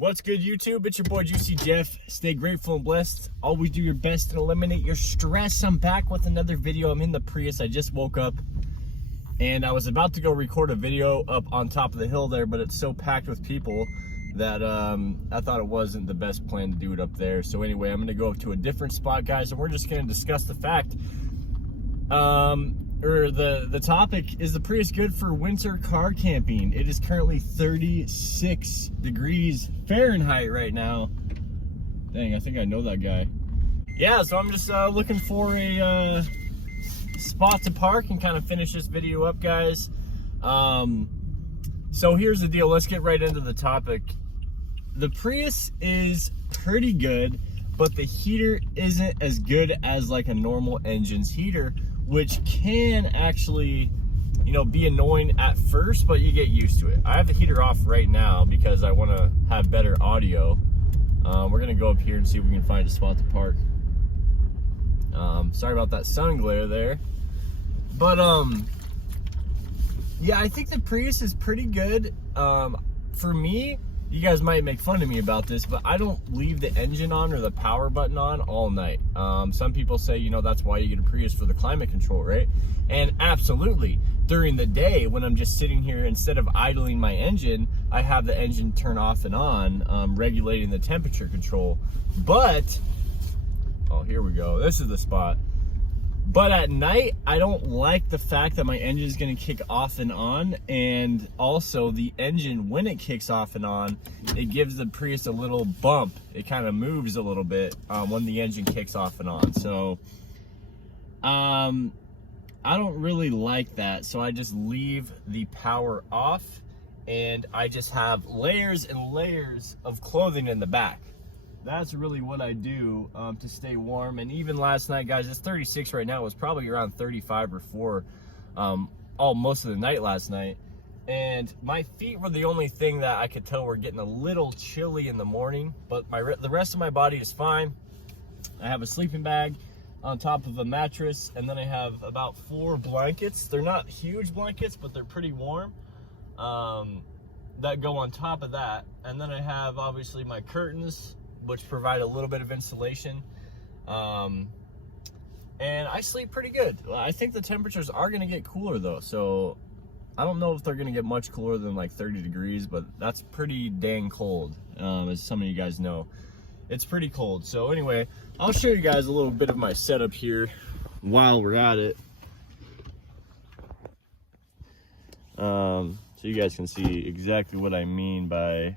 What's good, YouTube? It's your boy Juicy Jeff. Stay grateful and blessed. Always do your best to eliminate your stress. I'm back with another video. I'm in the Prius. I just woke up and I was about to go record a video up on top of the hill there, but it's so packed with people that I thought it wasn't the best plan to do it up there. So anyway, I'm going to go up to a different spot, guys, and we're just going to discuss the fact, the topic, is the Prius good for winter car camping? It is currently 36 degrees Fahrenheit right now. Dang, I think I know that guy. Yeah, so I'm just looking for a spot to park and kind of finish this video up, guys. So here's the deal. Let's get right into the topic. The Prius is pretty good, but the heater isn't as good as like a normal engine's heater, which can actually, you know, be annoying at first, but you get used to it. I have the heater off right now because I want to have better audio. We're gonna go up here and see if we can find a spot to park. Sorry about that sun glare there, but yeah, I think the Prius is pretty good. For me, you guys might make fun of me about this, but I don't leave the engine on or the power button on all night. Some people say, you know, that's why you get a Prius, for the climate control, right? And absolutely, during the day when I'm just sitting here, instead of idling my engine, I have the engine turn off and on, regulating the temperature control. But, oh, here we go. This is the spot. But at night, I don't like the fact that my engine is going to kick off and on, and also the engine, when it kicks off and on, it gives the Prius a little bump. It kind of moves a little bit when the engine kicks off and on. So I don't really like that, so I just leave the power off, and I just have layers and layers of clothing in the back. That's really what I do to stay warm. And even last night, guys, it's 36 right now. It was probably around 35 or 4 most of the night last night. And my feet were the only thing that I could tell were getting a little chilly in the morning, but the rest of my body is fine. I have a sleeping bag on top of a mattress, and then I have about 4 blankets. They're not huge blankets, but they're pretty warm, that go on top of that. And then I have, obviously, my curtains, which provide a little bit of insulation, and I sleep pretty good. I think the temperatures are going to get cooler though, so I don't know if they're going to get much cooler than like 30 degrees, but that's pretty dang cold. As some of you guys know, it's pretty cold. So anyway, I'll show you guys a little bit of my setup here while we're at it, so you guys can see exactly what I mean by,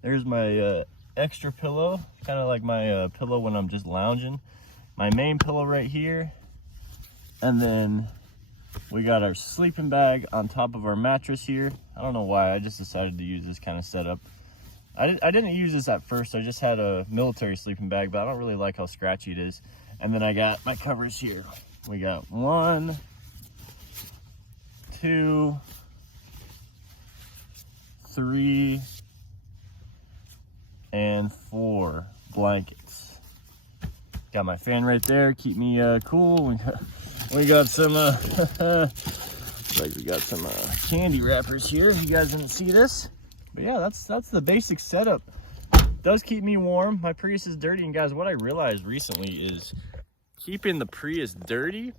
there's my extra pillow, kind of like my pillow when I'm just lounging. My main pillow right here, and then we got our sleeping bag on top of our mattress here. I don't know why, I just decided to use this kind of setup. I didn't use this at first. I just had a military sleeping bag, but I don't really like how scratchy it is. And then I got my covers here. We got 1, 2, 3, and 4 blankets. Got my fan right there, keep me cool. We got some like we got some candy wrappers here. You guys didn't see this, but yeah, that's the basic setup. Does keep me warm. My Prius is dirty, and guys, what I realized recently is keeping the Prius dirty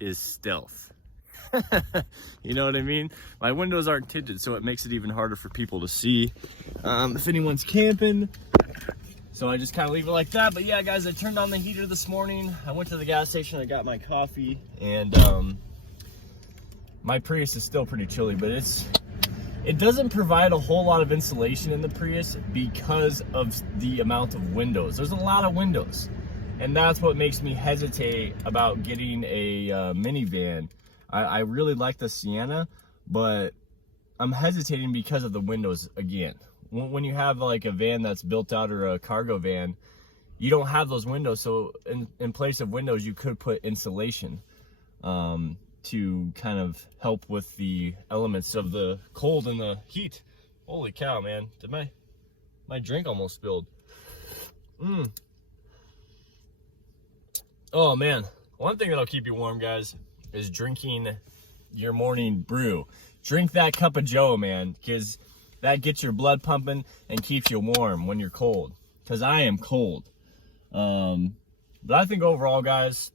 is stealth. You know what I mean? My windows aren't tinted, so it makes it even harder for people to see if anyone's camping. So I just kind of leave it like that. But yeah, guys, I turned on the heater this morning. I went to the gas station, I got my coffee, and my Prius is still pretty chilly, but it doesn't provide a whole lot of insulation in the Prius because of the amount of windows. There's a lot of windows, and that's what makes me hesitate about getting a minivan. I really like the Sienna, but I'm hesitating because of the windows again. When you have like a van that's built out, or a cargo van, you don't have those windows. So in place of windows, you could put insulation to kind of help with the elements of the cold and the heat. Holy cow, man. Did my drink almost spilled. Oh man, one thing that'll keep you warm, guys, is drinking your morning brew. Drink that cup of joe, man, because that gets your blood pumping and keeps you warm when you're cold, because I am cold. But I think overall, guys,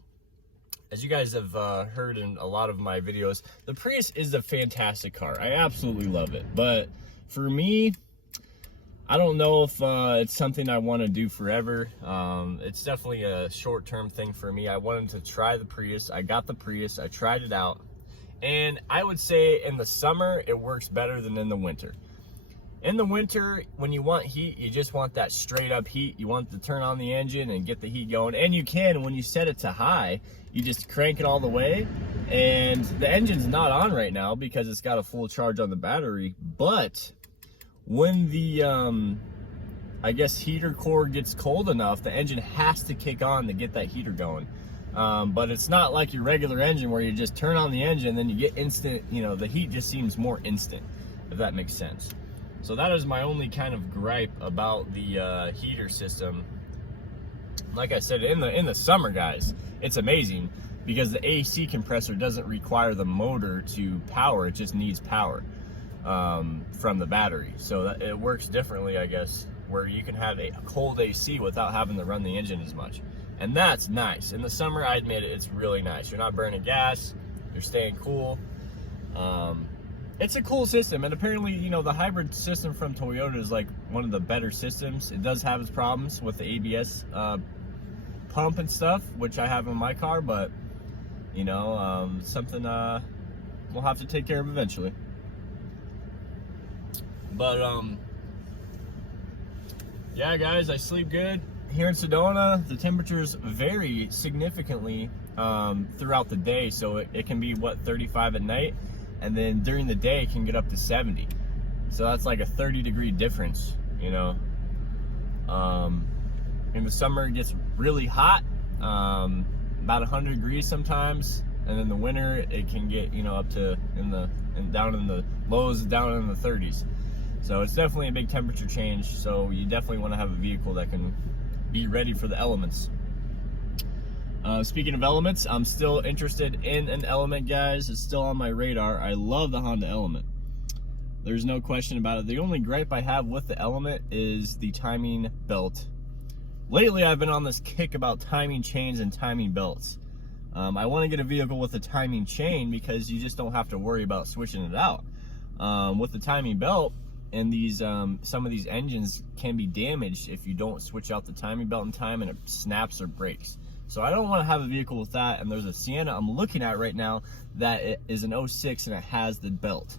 as you guys have heard in a lot of my videos, the Prius is a fantastic car. I absolutely love it. But for me, I don't know if it's something I want to do forever. It's definitely a short-term thing for me. I wanted to try the Prius. I got the Prius. I tried it out. And I would say in the summer, it works better than in the winter. In the winter, when you want heat, you just want that straight up heat. You want to turn on the engine and get the heat going. And you can, when you set it to high, you just crank it all the way. And the engine's not on right now because it's got a full charge on the battery. But when the, I guess, heater core gets cold enough, the engine has to kick on to get that heater going. But it's not like your regular engine where you just turn on the engine and then you get instant, you know, the heat just seems more instant, if that makes sense. So that is my only kind of gripe about the heater system. Like I said, in the summer, guys, it's amazing because the AC compressor doesn't require the motor to power. It just needs power from the battery. So that, it works differently, I guess, where you can have a cold AC without having to run the engine as much. And that's nice. In the summer, I admit it, it's really nice. You're not burning gas. You're staying cool. It's a cool system, and apparently, you know, the hybrid system from Toyota is like one of the better systems. It does have its problems with the ABS pump and stuff, which I have in my car, but, you know, something we'll have to take care of eventually. But, yeah, guys, I sleep good. Here in Sedona, the temperatures vary significantly throughout the day, so it can be, what, 35 at night? And then during the day it can get up to 70. So that's like a 30-degree difference, you know. In the summer it gets really hot, about 100 degrees sometimes, and in the winter it can get, you know, up to down in the lows, down in the 30s. So it's definitely a big temperature change. So you definitely want to have a vehicle that can be ready for the elements. Speaking of elements, I'm still interested in an Element, guys. It's still on my radar. I love the Honda Element. There's no question about it. The only gripe I have with the Element is the timing belt. Lately, I've been on this kick about timing chains and timing belts. I want to get a vehicle with a timing chain because you just don't have to worry about switching it out. With the timing belt, and these some of these engines can be damaged if you don't switch out the timing belt in time and it snaps or breaks. So I don't want to have a vehicle with that. And there's a Sienna I'm looking at right now that it is an 06 and it has the belt.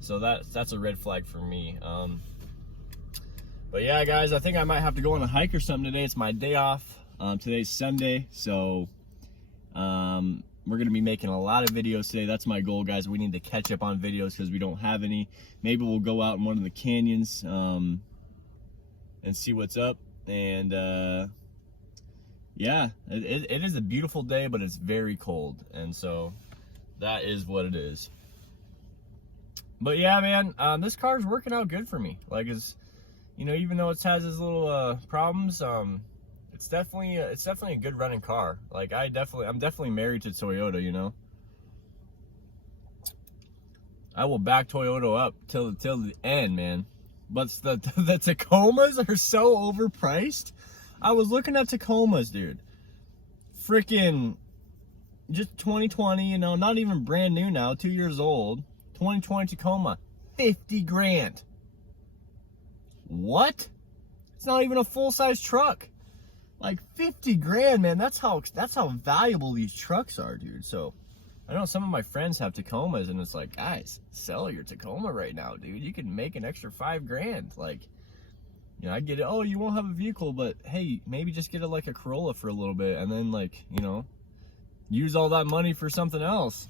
So that's a red flag for me. But yeah, guys, I think I might have to go on a hike or something today. It's my day off. Today's Sunday, so we're gonna be making a lot of videos today. That's my goal, guys. We need to catch up on videos because we don't have any. Maybe we'll go out in one of the canyons and see what's up. And yeah, it is a beautiful day, but it's very cold, and so that is what it is. But yeah, man, this car is working out good for me. Like, it's, you know, even though it has its little problems, it's definitely a good running car. Like, I'm definitely married to Toyota, you know. I will back Toyota up till the end, man. But the Tacomas are so overpriced. I was looking at Tacomas, dude. Freaking just 2020, you know, not even brand new now, 2 years old. 2020 Tacoma, 50 grand. What? It's not even a full-size truck. Like 50 grand, man. That's how valuable these trucks are, dude. So I know some of my friends have Tacomas, and it's like, guys, sell your Tacoma right now, dude. You can make an extra 5 grand. Like, you know, I get it. Oh, you won't have a vehicle, but hey, maybe just get like a Corolla for a little bit, and then, like, you know, use all that money for something else.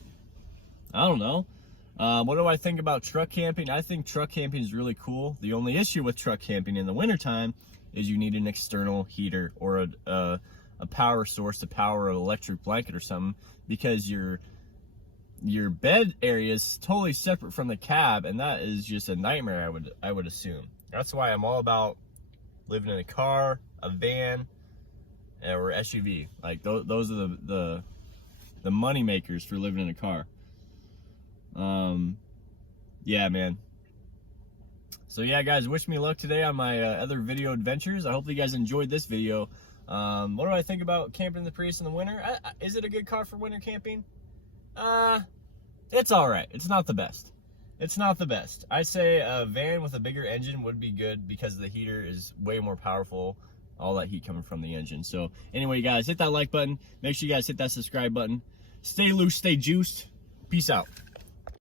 I don't know. What do I think about truck camping? I think truck camping is really cool. The only issue with truck camping in the wintertime is you need an external heater or a power source to power an electric blanket or something, because your bed area is totally separate from the cab, and that is just a nightmare, I would assume. That's why I'm all about living in a car, a van, or SUV. Like, those are the money makers for living in a car. Yeah, man. So yeah, guys, wish me luck today on my other video adventures. I hope you guys enjoyed this video. What do I think about camping the Prius in the winter? Is it a good car for winter camping? It's all right. It's not the best. It's not the best. I say a van with a bigger engine would be good because the heater is way more powerful. All that heat coming from the engine. So anyway, guys, hit that like button. Make sure you guys hit that subscribe button. Stay loose, stay juiced. Peace out.